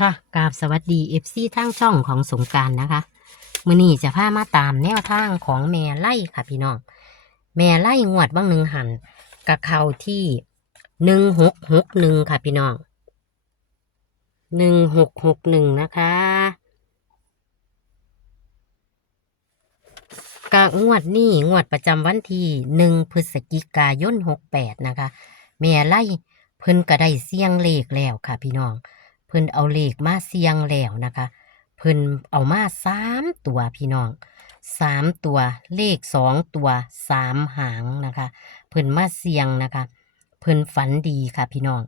ค่ะกราบสวัสดีเอฟซีทางช่องของสงการนะคะมือนี้จะพามาตามแนวทางของแม่ไล่ค่ะพี่น้อง แม่ไล่งวดบ้างหนึ่งหันกับเขาที่หนึ่งหกหกหนึ่งค่ะพี่น้องหนึ่งหกหกหนึ่งนะคะกะงวดนี้งวดประจำวันที่หนึ่งพฤศจิกายนหกแปดนะคะ แม่ไล่เพิ่นก็ได้เสี่ยงเลขแล้วค่ะพี่น้อง เพิ่นเอาเลขมาเสียงแล้วนะคะ เพิ่นเอามาสามตัวพี่น้องสามตัวเลขสองตัวสามหางนะคะ เพิ่นมาเสียงนะคะ เพิ่นฝันดีค่ะพี่น้อง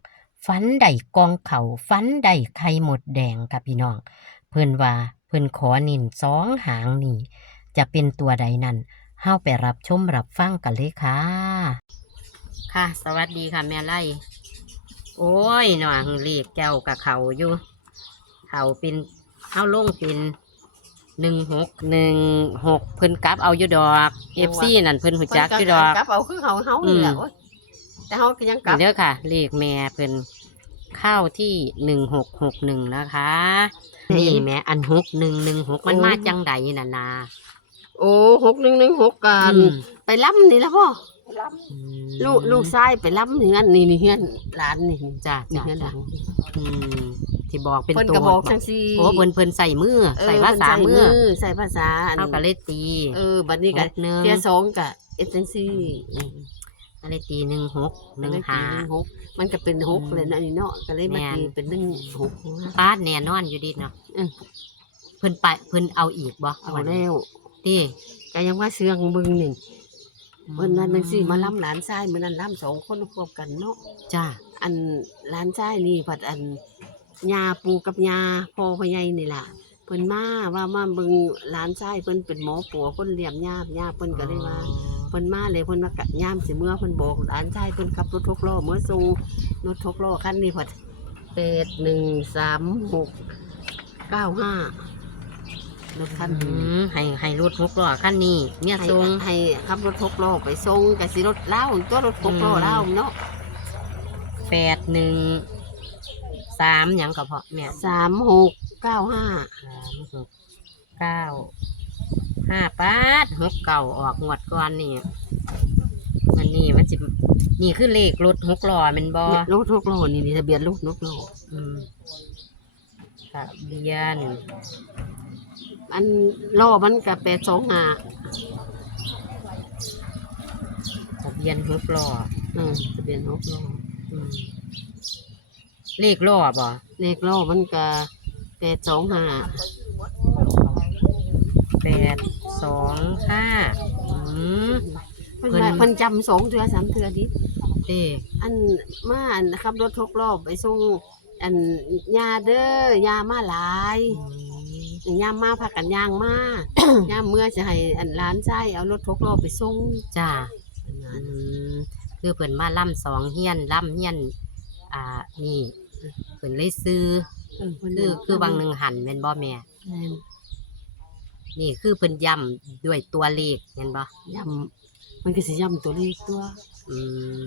ฝันได้กองเขาฝันได้ไข่หมดแดงค่ะพี่น้อง เพิ่นว่าเพิ่นขอนินสองหางนี่จะเป็นตัวใดนั้นเฮาไปรับชมรับฟังกันเลยค่ะ ค่ะ สวัสดีค่ะ แม่ไล่ โอ้ยหน่องเลขแก้วกับเขาอยู่ เขาเป็นเอาลงเป็นหนึ่งหกหนึ่งหกเพิ่นกลับเอาอยู่ดอกเอฟซีนั่นเพิ่นหูจักอยู่ดอกกลับเอาคือเขาเฮานี่แหละอืมโอ๊ยแต่เฮาก็ยังกลับเด้อค่ะเลขแม่เพิ่นเข้าที่หนึ่งหกหกหนึ่งนะคะ นี่แม่อันหกหนึ่งหนึ่งหกมันมาจังใดน่ะนาโอ้หกหนึ่งหนึ่งหกกันอืมไปล้ำนี่แล้วพ่อ อืมลูกลูกชายไปล้ำนี่นั่นนี่นี่เฮือนหลานนี่จ้านี่จ้าเฮือนหจ้าลังอืมที่บอกเป็นเพิ่นตัวก็บอกจังซี่โอ้เพิ่นเพิ่นใส่มือเออใส่ภาษาเพิ่นมือใส่ภาษาอันเท่ากับเลขตีเออบัดนี้ก็หกหนึ่งเทียสองก็เอ็ดจังซี่อืมอะไรตีหนึ่งหกหนึ่งก็เลยหาตีหนึ่งหกมันก็เป็นหกเลยนะนี่เนาะก็เลยมาแม่นตีเป็นหนึ่งหกนะปาดแน่นอนอยู่ดีเนาะอืมเพิ่นไปเพิ่นเอาอีกบ่เอาแล้วตีก็ยังว่าเสืองบึงนี่ เพิ่นั่าจังสี่มาล้ำหลานชายเหมือนนั่นล้ำสองคนควบกันเนาะจ้าอันหลานชายนี่ผัดอันยาปูกับยาพอพอใหนี่แหละเพิ่นมาว่ามาเบิ่งหลานชายเพิ่นเป็นหมอปัวคนเลี้ยมยาบยาเพิ่นก็เลยว่าเพิ่นมาเลยเพิ่นมากะยามสิเมื่อเพิ่นบอกหลานชายเพิ่นขับรถทกล้อเมื่อสูงรถทกล้อคันนี้ผัดแปดหนึ่งสามหกเก้าห้า รถคันอืนี้มให้ให้รถหกล้อคันนี้เนี่ยให้ทรงให้ขับรถทกล้อไปส่งกับสิรถเล่าตัวรถทกล้ออืมเล่าเนาะแปดหนึ่งสามหยังก็พอแม่สามหกเก้าห้าสามหกเก้าห้าปาดหกเก่าออกงวดก่อนนี่มันนี่มันสินี่คือเลขรถหกล้อแมันบ่รถทกล้อนี่นี่ทะเบียนรถนกล้ออืมทะเบียน อันล้อมันกับแปดสองห้าทะเบียนหกล้ออืมทะเบียนนกล้ออืมเลขล้อบ่เลขล้อมันกับแปดสองห้าแปดสองห้าอืม เพิ่นเพิ่น ว่าเพิ่นจำสองเทือสามเทือดิ เด้อันมาอันขับรถทกล้อไปส่งอันยาเด้อยามาหลาย ยามมาพักกันยางมายามเมื่อจะให้อันร้านใช้เอารถทกล้อไปส่งจ้าอืมคือเพิ่นมาล่ำสองเฮียนล่ำเฮียน อ่านี่เพิ่นเลยซื้อเออเพิ่นคือคือบางหนึ่งหันเป็นบ่แม่ แม่นนี่คือเพิ่นย้ำด้วยตัวเลขเห็นบ่ยำมันก็สิยำตัวเลขตัว อื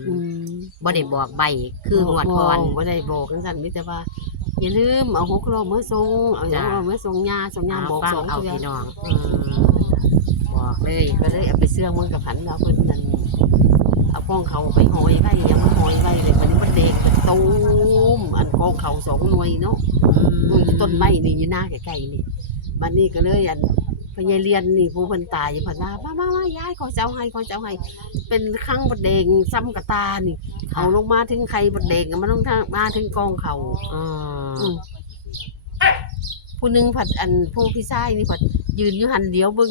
อืมมบ่ได้บอกใบคืองวดก่อนบ่ได้บอกจังซั่นมีแต่ว่า อย่าลืมเอาหกโลมื่อส่งเอาหยังจ้ะเอามื่อส่งยาส่งยาเอาบอกฟังสองเอาเทื่อพี่น้องอืมบอกเลยก็เลยเอาไปเสื่องมันกับผันเอาเพิ่นนั่นเอากองเขาไปหอยไว้ยังมาหอยไว้เลยวันนี้มันเด็กเป็นตูมอันกองเขาสองหน่วยเนาะอืมมันอยู่ต้นไม้นี่อยู่หน้าไกลๆนี่บัดนี้ก็เลยอัน พญาเรียนนี่ผู้เพิ่นตายอยู่เพิ่นว่ามามามาย้ายขอเจ้าให้ขอเจ้าให้ เป็นข้างบดแดงซ้ำกระตานี่เอาลงมาถึงใครบดแดงมันต้องมาถึงกองเขาอ๋ออืมผู้หนึ่งผัดอันผู้พี่ชายนี่ผัดยืนอยู่หันเดียวเบึง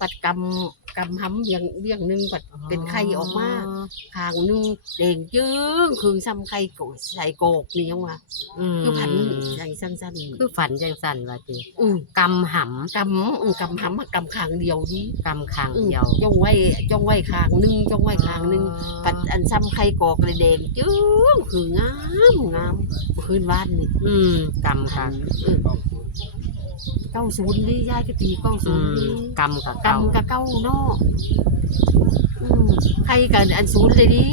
ผัดกำกำห้ำเบียงเบียงหนึ่งผัดเป็นไข่ออกมาทางหนึงแดงจึ้งคือซ้ำไข่โกใส่โกกนี่ยังว่าอืมคือผันใส่สั้นคือฝันจังสั่นว่าติๆอืมกำหกำอืมกำห้ำกำขางเดียวนี่ำกำขังอืมเดียวจงไว้จงไว้ขางหนึงจงไว้ขางหนึงผัดอันซ้ำไข่โกกเลยแดงจึ้งคืองามงามเมื่อคืนวานนี่อืมกำค่ะ เก้าศูนย์นี่ยายก็ตีเก้าศูอืนย์มนี่กำกับเก่ากำกับเก้าเนาะอืมใครกันอันศูนย์เลยดิ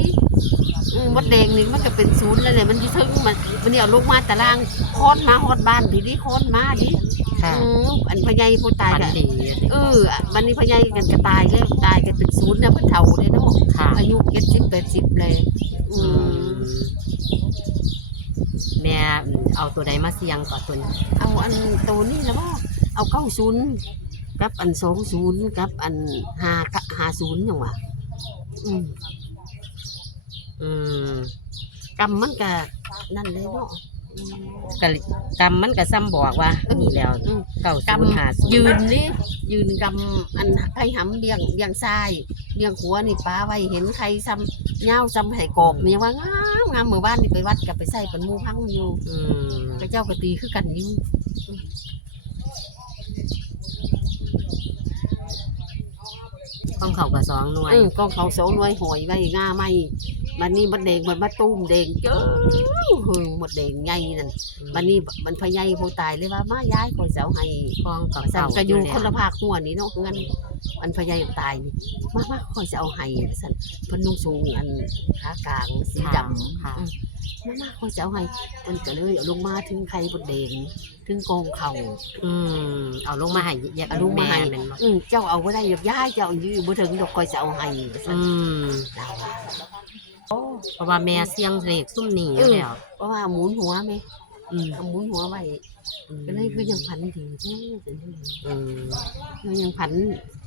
อืมมดแดงนี่มันก็เป็นศูนย์แล้วเนี่ยมันอยู่ถึงมันมันนี่เอาลูกมาตารางคอนมาฮอดบ้านพี่ดิคอนมาดิค่ะอืมอันพญายผู้ตายฝันก็ดีเออวันนี้พญายกันก็ตายแล้วตายกันเป็นศูนย์นะเพิ่นเฒ่าเลยเนาะค่ะอายุ70 80เลย อือืมม แม่เอาตัวใดมาเสียงก่อนตัวนี้เอาอันโตนี่แล้วบ่เอาเก้าศูนย์กับอันสองศูนย์กับอันห้าห้าศูนย์หยังวะอืมอืมกำมันก็นั่นเลยเนาะอืมกะกรรมมันก็ซ้ำบอกว่านี่แล้วอืมเก้ากศูนย์หาำยืนนี่ยืนกำอันไข่หำเบียงเบียงซ้าย เบียงขวานี่ป้าไว้เห็นใครซ้ำเงาซ้ำไห่กอกนี่ว่างามงามเมื่อบ้านนี่ไปวัดกับไปใส่เป็นหมูพังอยู่อืมพระเจ้าก็ตีคือกันอยู่ต้องเขากับสองหน่วย เออกองเขาโสหน่วยหอยไว้ง่าไม่ มันนี่มันแดงมันมาตุ้มแดงเจ้าหึงหมดแดงไงนั่นมันนี่มันพยายผู้ตายเลยว่ามาย้ายก่อนเสาให้กองกับสั่เก่างก็อยู่แล้วคนละภาคหัวนี่เนาะงั้นมันพยายตายนี่มามาคอยจะเอาให้สั่นเพิ่นนุ่งสูงอันขากลางสีดำค่ะอืมมามาคอยจะเอาให้มันก็เลยเอาลงมาถึงไข่บดแดงถึงกองเขาอืมเอาลงมาให้แยกเอาลงมาให้แม่นบ่อืมเจ้าเอาบ่ได้หยอกย้ายเจ้าเอาอยู่บ่ถึงดอกคอยจะเอาให้สั่อืนมเราว่า เพราะว่าแม่เสียงเลขซุ่มนี่อยู่แล้วเพราะว่าหมุนหัวไหมอืมเอาหมุนหัวไว้ก็เลยคือยังพันดีแท้จังซี่อืมคือยังพัน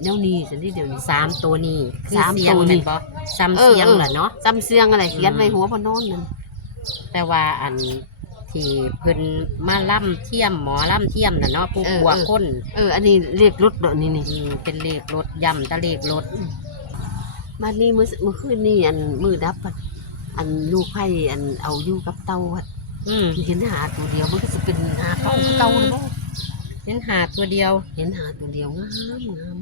แนวนี้จังซี่เดี๋ยวนี้ สามตัวนี้คือสามเสียงตัวนี่แม่นบ่ซ้ำเออเสียงเออแหละเนาะจำเสียงอะไรเขียนไว้หัวพอนอนนั่นแต่ว่าอันที่เพิ่นมาล่ำเทียมหมอล่ำเทียมน่ะเนาะผู้กลัวคนเอออันนี้เรียกรถเดอนี่นี่อืมเป็นเลขรถย่ำแตะเลขรถ มานี่มื้อมื้อคืนนี่อันมือดับอะอันลูกไผ่อันเอาอยู่กับเตาอะอืมเห็นหาตัวเดียวมันก็จะเป็นหาเก่าเก่าเลยบ่เห็นหาตัวเดียวเห็นหาตัวเดียวงามงาม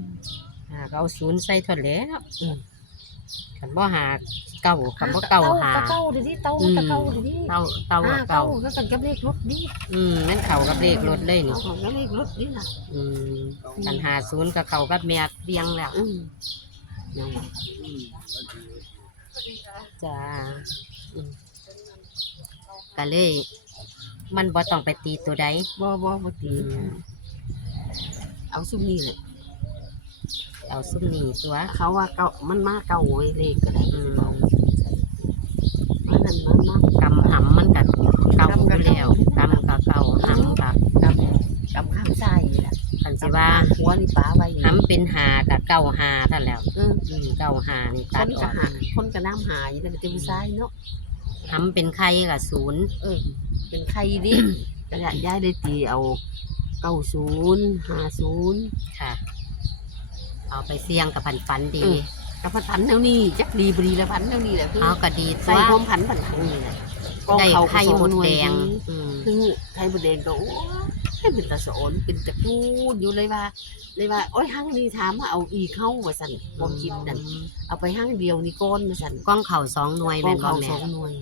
หาก็เอาศูนย์ใส่ถอดแล้วอืมคันบ่หาเก่าคันบ่เก่าหา เก่าเดี๋ยวนี้เตาอืมตะเก่าเดี๋ยวนี้เต่าเต่าหาอะเก่าเก่าก็กันกับเลขรถนี่อืมนั่นเขากับเลขรถเลยนี่ เอาของกับเลขรถนี่ล่ะอืมกันหาศูนย์กับเขากับแม่เบียงแล้ว อืม ยังว่าจ้าอืมก็เลย มันบ่ต้องไปตีตัวใดบ่บ่บ่อืตีมเอาซุมนี่เลยเอาซุ่มนี่ตัว เขาว่าเก่ามันมาเก่าเว้ยเลขก็ได้อืม มันนั่นมันมากำหำมันกับเก่าอยู่แล้วกำกับเก่าหำกับกับกับข้างซ้ายนี่ล่ะ คันสิว่าหัวนี่ป้าไว้หำเป็นหากับเก่าหาเท่านั้นแล้วอืมอืมเก่าหานี่คตัดนอก็อกหาคนก็น้ำหาอยู่แต่เป็นซ้ายเนาะหำเป็นไข่กับศูนย์เออ เป็นใครดิก็ได้ย้ายได้ตีเอาเก้าศูนย์ห้าศูนย์ ค่ะ เอาไปเสี่ยงกับผันฝันดีอืมกับพันแนวนี้จักดีบรีละพันแนวนี้แหละคือเอาก็ดีตัใส่ว ความพันพันทังนี่แหละกองได้เขาไข่หมดแดง อืมคือไข่หมดแดงก็โอ้ย เป็นตาสอนเป็นตะกูดอยู่เลยว่า เลยว่าโอ้ยห้างนี้ถามว่าเอาอีเข้าว่าสั่นความคิดนั่นเอาไปห้างเดียวนี่ก้อนมาสั่นกล้องเข่าสองหน่วยกอแม่งนบ่เขาแม่สองหน่วย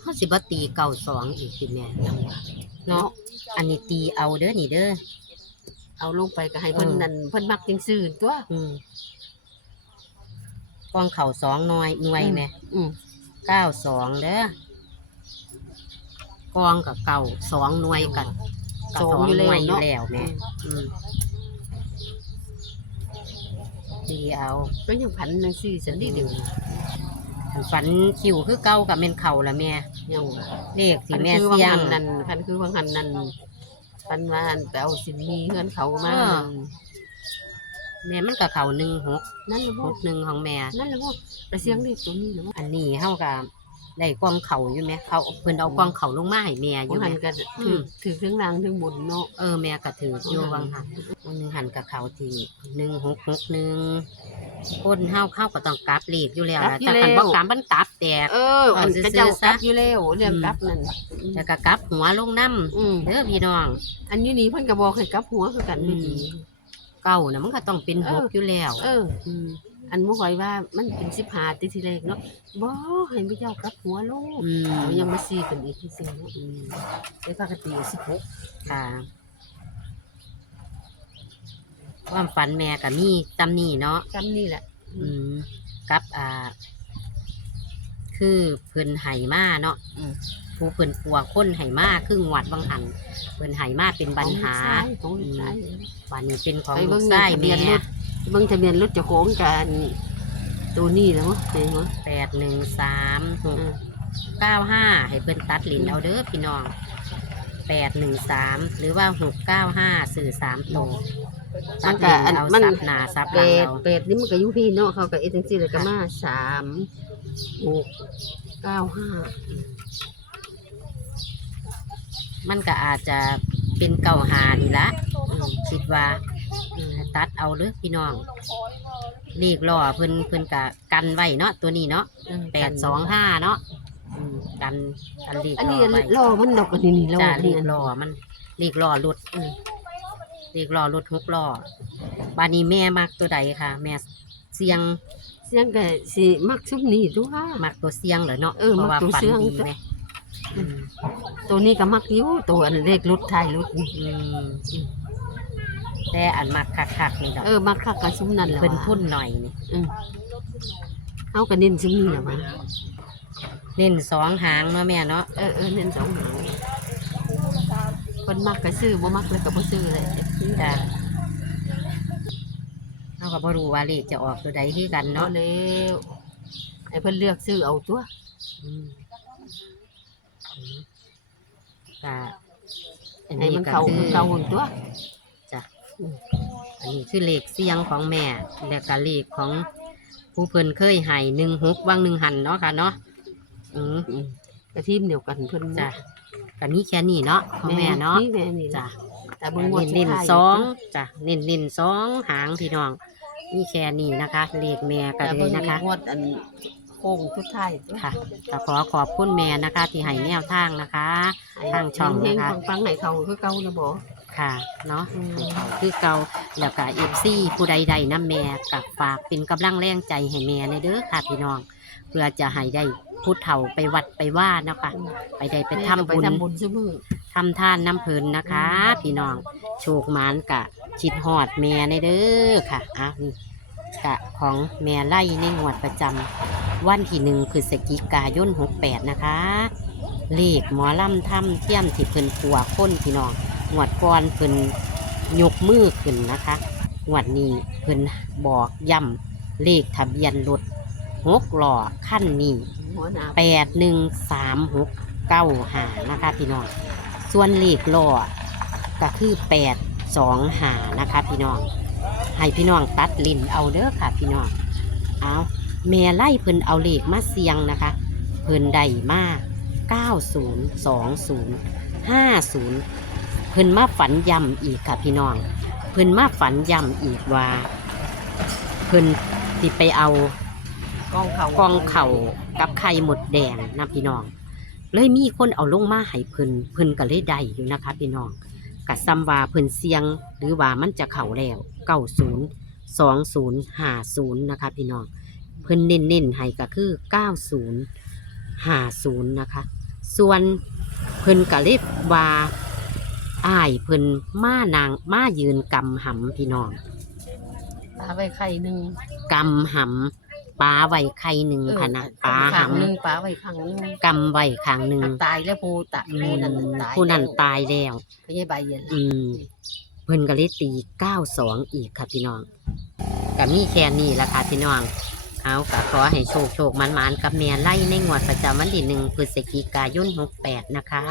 เขาสิบ่ตีเก่าสองอีกสิแม่ยังว่าเนาะอันนี้ตีเอาเด้อนี่เด้อเอาลงไปก็ให้เพิ่นเออนั่นเพิ่นมักจังซื่อตัวอืมกล้องเข่าสองหน่วยหน่วยอืมแม่อืมเก้าสองเด้อกองกับเก่าสองหน่วยกันกับ สองหน่วยอยู่แล้วแม่อืมตีเอาก็ยังพันจังซื่อสันดีเดียวนี้อันฝันคิวคือเก่ากับเม่นเข่าละแม่ยังว่าเลขสิคันแม่คือวังเสียงหันนั่นคันคือวังหันนั่นคันว่าหันไปเอาสินมีเงินเขามาเออแม่มันกับเข่าหนึ่งหกนั่นแหละหบ่กหนึ่งของแม่นั่นแหละบ่ไปเสียงเด็กตัวนี้แหละบ่อันนี้เฮากับ ได้กองเข่าอยู่ไหมเขาเพิ่นเอากองเข่าลงมาให้แม่อวัยู่งไหมหันก็อืถือมถือถึงนางถึงบนเนาะเออแม่ก็ถืออยู่วังหันวังหนึ่งหันกับเขาที่หนึ่งหกหกหนึ่งคนเฮาเข้าก็ต้องกลับเลขอยู่แล้วนะแต่คันบ่กลับมันกลับแตกเอออันก็เจ้ากลับอยู่แล้วเรื่องกลับนั่นแล้วก็กลับหัวลงน้อืมำเด้อพี่น้อง อันอยู่นี้เพิ่นก็บอกให้กลับหัวคือกันไม่ดีเก่านะมันก็ต้องเป็นเอหอกอยู่แล้ว เออ อืมอันบ่ค่อยว่ามันเป็น15ติทีแรกเนาะบ่ให้พระเจ้ากลับหัวโลกอืมเอายังมาซีกันอีกทีซื่อเนาะอืมไปปกติ16ค่ะ ความฝันแม่กับมีจำนี่เนาะ จำนี่แหละ อืมกับอ่า คือเพิ่นไห้มาเนาะอืม ผู้เพิ่นปัวคนไห้มาครึ่งวัดบางหันเพิ่นไห้มาเป็นปัญหา ของลูกชายวันนี้เป็นของไปลูเบิ่กงชายทะเบีแม่ยนรถ เบิ่งทะเบียนรถเจ้าของกันตัวนี้แล้วมั้งเห็นมั้งแปดหนึ่งสามหกเก้าห้าให้เพิ่นตัดลินเอาเด้อพี่น้องแปดหนึ่งสามหรือว่าหกเก้าห้าสื่อสามตัวตัมัดนลิก็นอันเอามันซับหนาซับหเป็ลังดเราเป็ดนี่มันก็อยู่พี่เนาะเขาก็เอ็ดจังซี่เลยก็มาสามหกเก้าห้ามันก็อาจจะเป็นเก่าหานี่ละอืมคิดว่าอืม ตัดเอาเด้อพี่น้องเลขล่อเพิ่นเพิ่นกะกันไว้เนาะตัวนี้เนาะแปดสองห้าเนาะอืมกันกันเลขอันล่นี้อไว้ล่อมันดอกอันนี้นี่ล่อจ้าอันเลนี้ขล่อมันเลขล่อรถอืมเลขล่อรถหกล้อบานนี้แม่มักตัวใดค่ะ แม่เสียงเสียงก็สิมักซุมนี้ตัว มักตัวเสียงเหรอเนาะเออเพราะว่ามักตัวฝันเสียง ดีไหมอืมตัวนี้ก็มักอยู่ตัวอันเลขรถไทายรถนี่อืม แต่อันมักคักๆนี่ดอกเออมักคักกับซุมนั่นแหละเพิ่นว่ะทุ่นหน่อยนี่อืมเอาก็เน้นซุมนี้แหละวะเน้นสองหางเนาะแม่เนาะเออเออเน้นสองหางคนมักก็ซื้อบ่มักเลยก็บ่ซื้อเลยจ้ะเราก็บ่รู้ว่าเลขจะออกตัวใดที่กันเนาะเนาะแล้วไอ้เพิ่นเลือกซื้อเอาตัวอืมอืมก็อันไอ้นี้มันก็เข้าคืคืออเก่าหั่นตัวจ้ะ อืมอันนี้คือเลขเสียงของแม่และก็เลขของผู้เพิ่นเคยให้หนึ่งหกวังหนึ่งหันเนาะค่ะเนาะอืมอืมกระทีมเดียวกันเพิ่นจ้ะก็มีแค่นี้เนาะของแม่เนาะนี่แม่นี่จ้ะแต่เบิ่งงวดเน้นสุดท้ายๆสองจ้ะเน้นเน้นๆสองหางพี่น้องมีแค่นี้นะคะ เลขแม่ก็แต่เลเบิ่ยงนะคะงวดอันโค้งสุดท้ายตัวค่ะก็ขอขอบคุณแม่นะคะ ที่ให้แนวทางนะคะ ทางช่องเฮงนะคะๆฟังๆให้เขาคือเก่านะบ่ ค่ะเนาะอืมให้เขาคือเก่าแล้วก็เอฟซีผู้ใดๆน้ำแม่กับฝากเป็นกำลังแรงใจให้แม่ในเด้อค่ะพี่น้อง เพื่อจะให้ได้พุทธเฒ่าไปวัดไปว่าเนาะคะไปได้ไปทำไปบุญทำบุญซุมื้อทำทานน้ำเพลินนะคะ พี่น้องโชคหมานกะชิดหอดแม่ในเด้อค่ะอะนี่กะของแม่ไล่ในงวดประจำวันที่หนึ่งคือสกิกายนหกแปดนะคะเลขหมอลำถ้ำเทียมที่เพิ่นปัวค้นพี่น้อง หวดก่อนเพิ่นยกมือขึ้นนะคะหวดนี้เพิ่นบอกย่ำเลขทะเบียนรถหกหล่อขั้นนี้แปดหนึ่งสามหกเก้าหานะคะพี่น้อง ส่วนเลขหล่อก็คือแปดสองหานะคะพี่น้อง ให้พี่น้องตัดลิ้นเอาเด้อค่ะพี่น้อง เอาเม่ไล่เพิ่นเอาเลขมาเสียงนะคะ เพิ่นได้มาก 9020 50 พิ่นมาฝันย้ำอีกค่ะพี่น้อง เพิ่นมาฝันย้ำอีกว่า เพิ่นติไปเอากองเขากองเข่ากับไข่หมดแดงนะพี่น้อง เลยมีคนเอาลงมาให้เพิ่นเพิ่นก็เลยได้อยู่นะคะ พี่น้องกะซ้ำว่าเพิ่นเสียง หรือว่ามันจะเข่าแล้วเก้าศูนย์สองศูนย์ห้าศูนย์นะคะ พี่น้องเพิ่นเน้นเน้นๆให้ก็คือเก้าศูนย์ห้าศูนย์นะคะ ส่วนเพิ่นก็เลยว่า อ้ายเพิ่นมานางมายืนกำหำพี่น้องปลาไว้ไข่หนึงกำหำปลาไว้ไข่หนึ่งพะนะปลาข้างหนึงหำปลาไว้ข้างหนึงกำไว้ข้างหนึ่งตายแล้วผู้ตะอืผู้นั้นมตายผู้นั้นตายแล้วพญาใบเย็นอืมเพิ่นก็เลยตีเก้าสองอีกค่ะพี่น้องก็มีแค่นี้ละค่ะพี่น้องเอาก็ขอให้โชคโชคมันมันๆกับเมียไล่ในงวดประจำวันที่หนึ่งพฤศจิกายนหกแปดนะคะ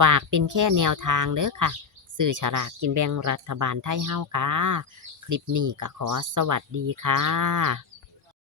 ฝากเป็นแค่แนวทางเด้อค่ะสื่อฉลากกินแบ่งรัฐบาลไทยเฮาค่ะ คลิปนี้ก็ขอสวัสดีค่ะ